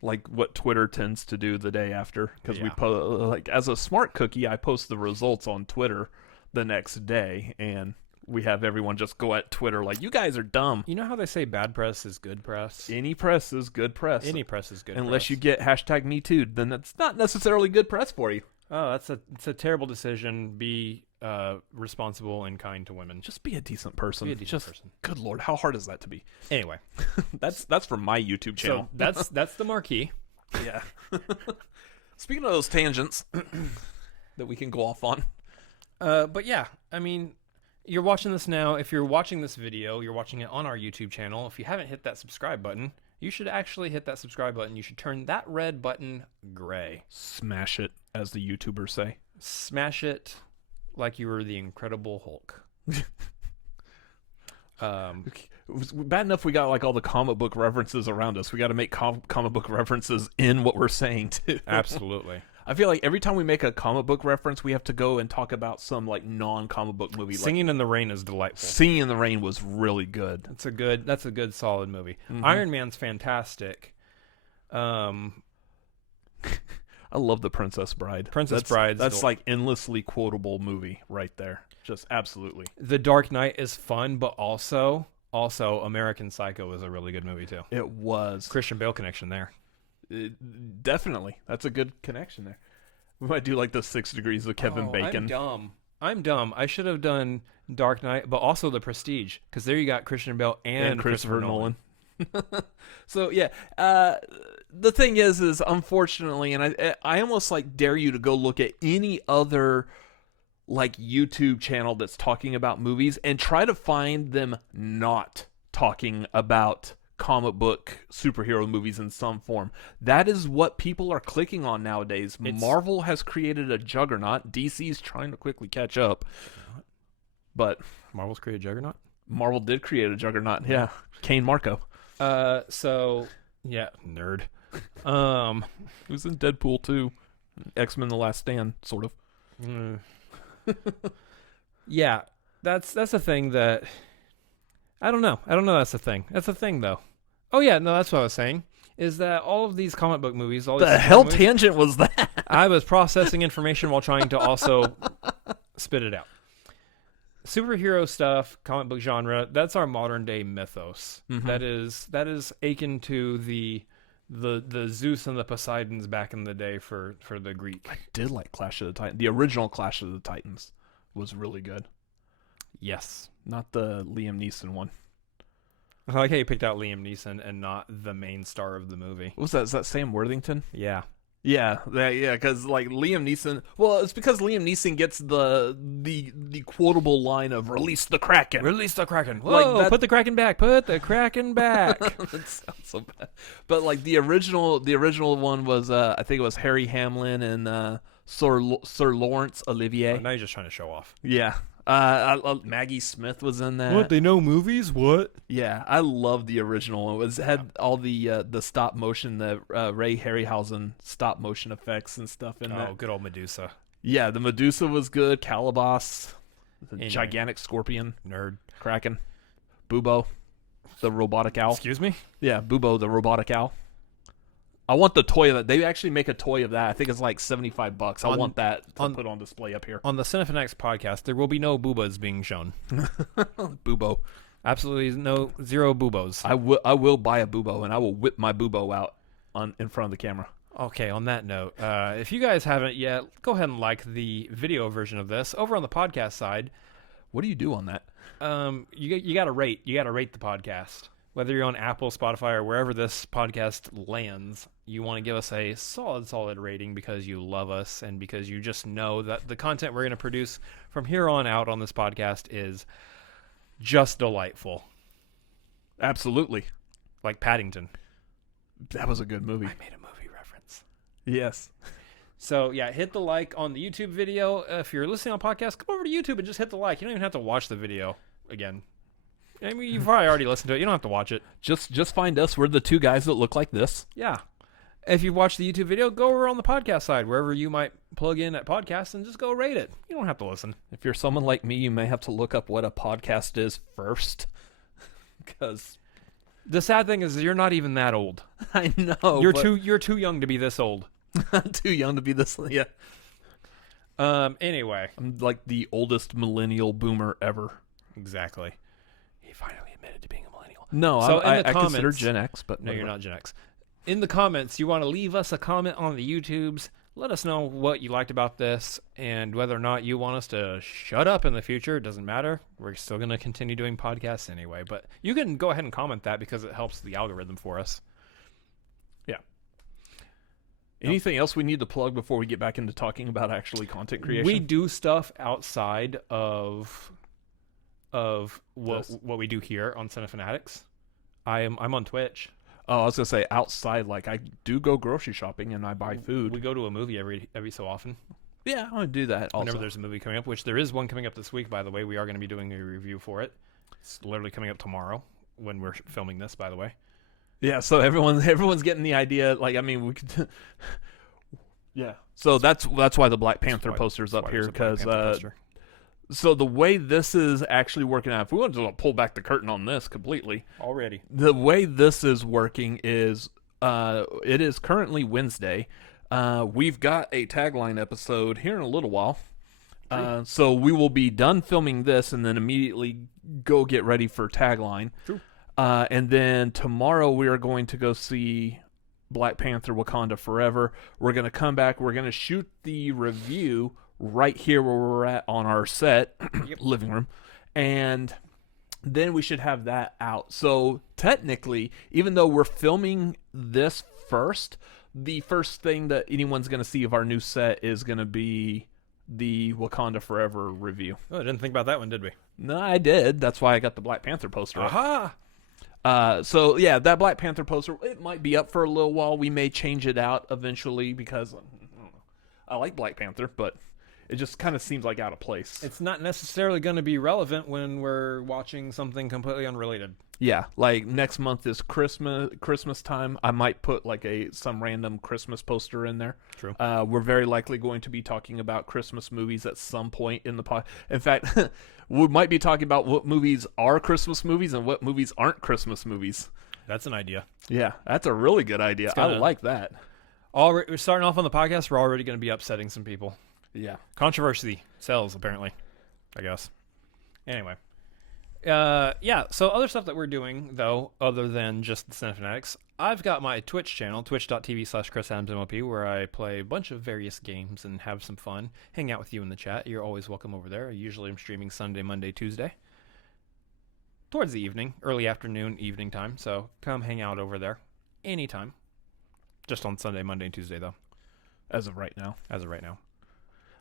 Like what Twitter tends to do the day after. Because we like as a smart cookie, I post the results on Twitter the next day, and we have everyone just go at Twitter like, you guys are dumb. You know how they say bad press is good press? Any press is good press. Any press is good Unless press. you get #MeToo, then that's not necessarily good press for you. Oh, it's a terrible decision. Be responsible and kind to women. Just be a decent person. Be a decent person. Good Lord, how hard is that to be? Anyway, that's from my YouTube channel. So that's the marquee. Yeah. Speaking of those tangents that we can go off on. But yeah, I mean, you're watching this now. If you're watching this video, you're watching it on our YouTube channel. If you haven't hit that subscribe button, you should actually hit that subscribe button. You should turn that red button gray. Smash it, as the YouTubers say. Smash it like you were the Incredible Hulk. It was bad enough we got like all the comic book references around us. We got to make comic book references in what we're saying too. Absolutely. I feel like every time we make a comic book reference, we have to go and talk about some like non-comic book movie. Singing in the Rain is delightful. Singing in the Rain was really good. That's a good solid movie. Mm-hmm. Iron Man's fantastic. I love The Princess Bride. That's like endlessly quotable movie right there. Just absolutely. The Dark Knight is fun, but also American Psycho is a really good movie too. It was. Christian Bale connection there. Definitely. That's a good connection there. We might do like the 6 Degrees of Kevin Bacon. I'm dumb. I should have done Dark Knight, but also The Prestige, because there you got Christian Bale and Christopher Nolan. So yeah, the thing is unfortunately, and I almost like dare you to go look at any other like YouTube channel that's talking about movies and try to find them not talking about comic book superhero movies in some form. That is what people are clicking on nowadays. Marvel has created a juggernaut. DC's trying to quickly catch up. But Marvel's created a juggernaut? Marvel did create a juggernaut. Yeah. Kane Marco. So yeah, nerd. He was in Deadpool 2, X-Men: The Last Stand, sort of. Yeah, that's a thing that I don't know. That's a thing. That's a thing though. Oh yeah, no, that's what I was saying. Is that all of these comic book movies? All the hell tangent was that? I was processing information while trying to also spit it out. Superhero stuff, comic book genre, that's our modern day mythos. Mm-hmm. That is akin to the Zeus and the Poseidons back in the day for the Greek. I did like Clash of the Titans. The original Clash of the Titans was really good. Yes. Not the Liam Neeson one. I like how you picked out Liam Neeson and not the main star of the movie. What was that? Is that Sam Worthington? Yeah. Yeah, because like Liam Neeson. Well, it's because Liam Neeson gets the quotable line of "Release the Kraken." Release the Kraken. Whoa! Like put the Kraken back. Put the Kraken back. That sounds so bad. But like the original one was I think it was Harry Hamlin and Sir Laurence Olivier. Oh, now you're just trying to show off. Yeah. Maggie Smith was in that. What, they know movies? What? Yeah, I love the original. It had all the stop motion, the Ray Harryhausen stop motion effects and stuff in that. Oh, good old Medusa. Yeah, the Medusa was good. Calabas, the gigantic scorpion, nerd, Kraken, Bubo, the robotic owl. Excuse me? Yeah, Bubo, the robotic owl. I want the toy of that. They actually make a toy of that. I think it's like $75. I want that to put on display up here. On the Cinefanatics podcast, there will be no boobas being shown. Bubo. Absolutely zero boobos. I will buy a bubo, and I will whip my bubo out in front of the camera. Okay, on that note, if you guys haven't yet, go ahead and like the video version of this. Over on the podcast side. What do you do on that? You got to rate. You got to rate the podcast. Whether you're on Apple, Spotify, or wherever this podcast lands, you want to give us a solid rating because you love us and because you just know that the content we're going to produce from here on out on this podcast is just delightful. Absolutely. Like Paddington. That was a good movie. I made a movie reference. Yes. So, yeah, hit the like on the YouTube video. If you're listening on podcast, come over to YouTube and just hit the like. You don't even have to watch the video again. I mean, you've probably already listened to it. You don't have to watch it. Just find us. We're the two guys that look like this. Yeah. If you watch the YouTube video, go over on the podcast side, wherever you might plug in at podcasts, and just go rate it. You don't have to listen. If you're someone like me, you may have to look up what a podcast is first. Because the sad thing is you're not even that old. I know. You're too young to be this old. Too young to be this, yeah. Anyway. I'm like the oldest millennial boomer ever. Exactly. He finally admitted to being a millennial. No, so I consider Gen X, but no, you're not Gen X. In the comments, you want to leave us a comment on the YouTubes. Let us know what you liked about this and whether or not you want us to shut up in the future. It doesn't matter. We're still going to continue doing podcasts anyway. But you can go ahead and comment that because it helps the algorithm for us. Yeah. Anything else we need to plug before we get back into talking about actually content creation? We do stuff outside of what we do here on Cinefanatics. I'm on Twitch. Oh, I was gonna say outside. Like I do go grocery shopping and I buy food. We go to a movie every so often. Yeah, I want to do that. Also. Whenever there's a movie coming up, which there is one coming up this week, by the way. We are going to be doing a review for it. It's literally coming up tomorrow when we're filming this, by the way. Yeah, so everyone's getting the idea. Like, I mean, we could. Yeah. So that's why the Black Panther poster's up here because. So the way this is actually working out, if we want to pull back the curtain on this completely. Already. The way this is working is it is currently Wednesday. We've got a tagline episode here in a little while. So we will be done filming this and then immediately go get ready for tagline. True. And then tomorrow we are going to go see Black Panther Wakanda Forever. We're going to come back. We're going to shoot the review right here where we're at on our set, living room, and then we should have that out. So technically, even though we're filming this first, the first thing that anyone's going to see of our new set is going to be the Wakanda Forever review. Oh, I didn't think about that one, did we? No, I did. That's why I got the Black Panther poster. Aha! So yeah, that Black Panther poster, it might be up for a little while. We may change it out eventually because I like Black Panther, but It just kind of seems like out of place. It's not necessarily going to be relevant when we're watching something completely unrelated. Yeah, like next month is Christmas time. I might put like some random Christmas poster in there. True. We're very likely going to be talking about Christmas movies at some point in the pod. In fact, we might be talking about what movies are Christmas movies and what movies aren't Christmas movies. That's an idea. Yeah, that's a really good idea. I like that. We're starting off on the podcast. We're already going to be upsetting some people. Yeah. Controversy sells, apparently. I guess. Anyway. Yeah, so other stuff that we're doing, though, other than just the Cinefanatics, I've got my Twitch channel, twitch.tv/ChrisAdamsMLP, where I play a bunch of various games and have some fun, hang out with you in the chat. You're always welcome over there. Usually I'm streaming Sunday, Monday, Tuesday. Towards the evening, early afternoon, evening time, so come hang out over there anytime. Just on Sunday, Monday, and Tuesday, though. As of right now.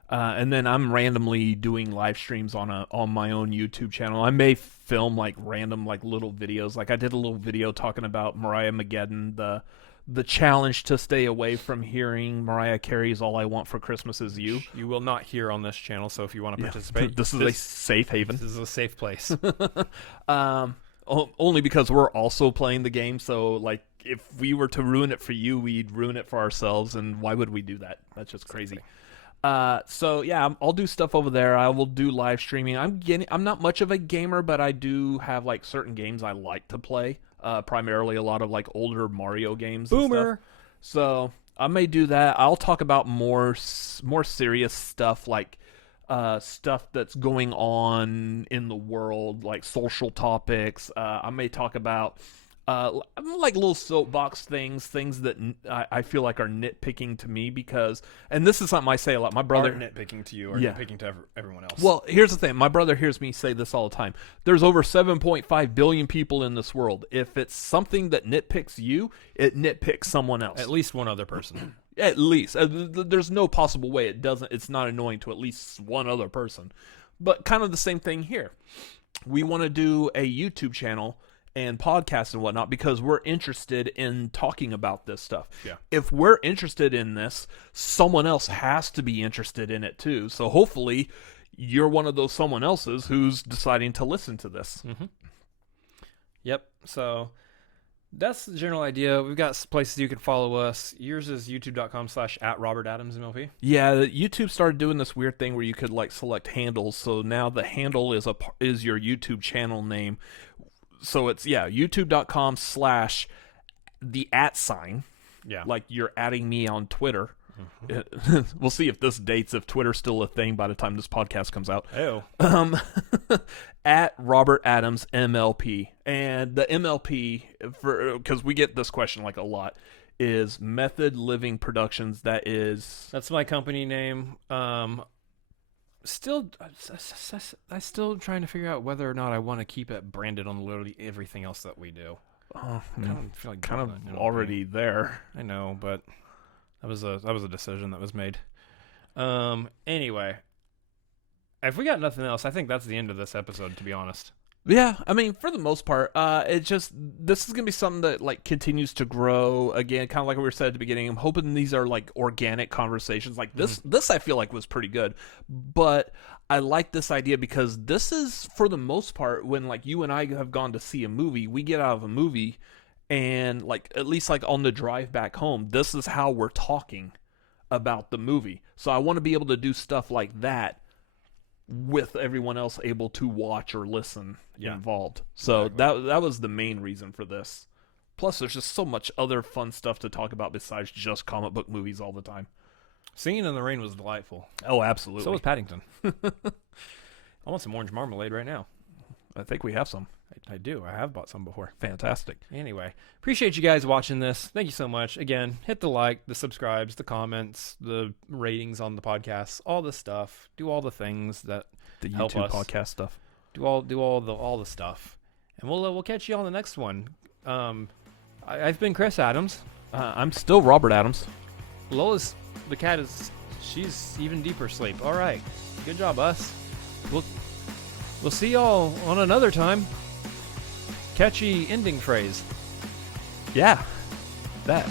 And then I'm randomly doing live streams on my own YouTube channel. I may film like random like little videos. Like I did a little video talking about Mariah Mageddon, the challenge to stay away from hearing Mariah Carey's "All I Want for Christmas Is You." You will not hear on this channel, so if you want to participate, this is a safe haven. This is a safe place. Only because we're also playing the game. So like, if we were to ruin it for you, we'd ruin it for ourselves. And why would we do that? That's just crazy. So yeah, I'll do stuff over there. I will do live streaming. I'm not much of a gamer, but I do have like certain games I like to play. Primarily a lot of like older Mario games. Boomer. And stuff. So I may do that. I'll talk about more serious stuff, like stuff that's going on in the world, like social topics. I may talk about like little soapbox things that I feel like are nitpicking to me because, and this is something I say a lot. My brother nitpicking to you or nitpicking to everyone else. Well, here's the thing. My brother hears me say this all the time. There's over 7.5 billion people in this world. If it's something that nitpicks you, it nitpicks someone else. At least one other person. At least. There's no possible way it's not annoying to at least one other person. But kind of the same thing here. We want to do a YouTube channel and podcasts and whatnot because we're interested in talking about this stuff. Yeah. If we're interested in this, someone else has to be interested in it too. So hopefully you're one of those someone else's who's deciding to listen to this. Mm-hmm. Yep. So that's the general idea. We've got places you can follow us. Yours is youtube.com/@RobertAdamsMLP. Yeah, YouTube started doing this weird thing where you could like select handles. So now the handle is your YouTube channel name. So it's, youtube.com/the @ Yeah. Like you're adding me on Twitter. We'll see if this dates, if Twitter's still a thing by the time this podcast comes out. Oh. At Robert Adams MLP. And the MLP, because we get this question like a lot, is Method Living Productions. That's my company name. I'm still trying to figure out whether or not I want to keep it branded on literally everything else that we do. I feel like kind of already there. I know, but that was a decision that was made. Anyway, if we got nothing else, I think that's the end of this episode, to be honest. Yeah, I mean, for the most part, this is gonna be something that like continues to grow. Again, kind of like we were said at the beginning. I'm hoping these are like organic conversations. Like this, this I feel like was pretty good. But I like this idea because this is, for the most part, when like you and I have gone to see a movie, we get out of a movie, and like at least like on the drive back home, this is how we're talking about the movie. So I want to be able to do stuff like that with everyone else able to watch or listen involved. So exactly. that was the main reason for this. Plus, there's just so much other fun stuff to talk about besides just comic book movies all the time. Singing in the Rain was delightful. Oh, absolutely. So was Paddington. I want some orange marmalade right now. I think we have some. I do. I have bought some before. Fantastic. Anyway, appreciate you guys watching this. Thank you so much. Again, hit the like, the subscribes, the comments, the ratings on the podcast, all the stuff. Do all the things that the help YouTube us. podcast stuff. Do all the stuff, and we'll catch you on the next one. I've been Chris Adams. I'm still Robert Adams. Lola's the cat she's even deeper asleep. All right, good job, us. We'll see y'all on another time. Catchy ending phrase. Yeah, that.